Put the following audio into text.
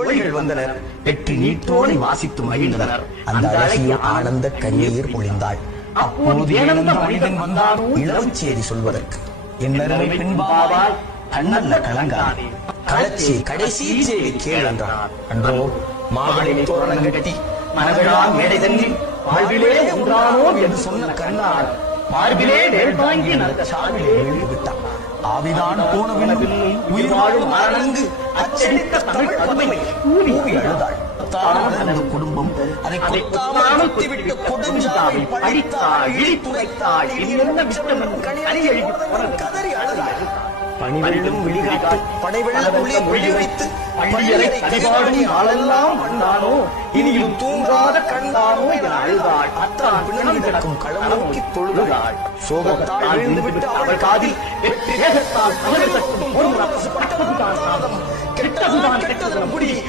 தோழிகள் வந்தனர். வெற்றி நீட்டோனை வாசித்து மகிழ்ந்தனர். அந்த அழகிய ஆனந்த கண்ணீர் பொழிந்தாள். அப்போது இழந்த மனிதன் வந்தானோ இளவச்சேரி சொல்வதற்கு. என்னருமை பின்பாவால் கண்ணல்ல கலங்காதே, களச்சி கடைசி செய்தி கேள் என்றார். அன்றோ மாவிளை தோரணம் கட்டி மனவிழா மேடை தன்னில் வாழ்விலே உண்டானோ என்று சொன்ன கண்ணால் மார்பிலே வேல் தாங்கி நல்ல சாவிலே விட்டான். ஆவிதான் போனவில்லை உயிர் வாழும் மரணங்கு அச்சடித்த தமிழ் பதுமை கூவி அழுதாள். குடும்பம் அதை கொத்தாமல் விட்டு கொடுஞ்சாவில் படித்தாள், இழித்துரைத்தாள், கதறி அழுதாள். பணிவெள்ளும் விழிகாட்டு படைவெள்ளே மொழி வைத்து பள்ளியறை கதிபாடும் நாளெல்லாம் வந்தானோ இனியும் தூங்காத கண்டானோ என அழுதாள். அத்தான் பிணம் கிடக்கும் களம் நோக்கி தொழுதாள். சோகத்தால் விழுந்துவிட்டு அவள் காதில் வெற்றி வேகத்தால் கெட்டதுதான் முடி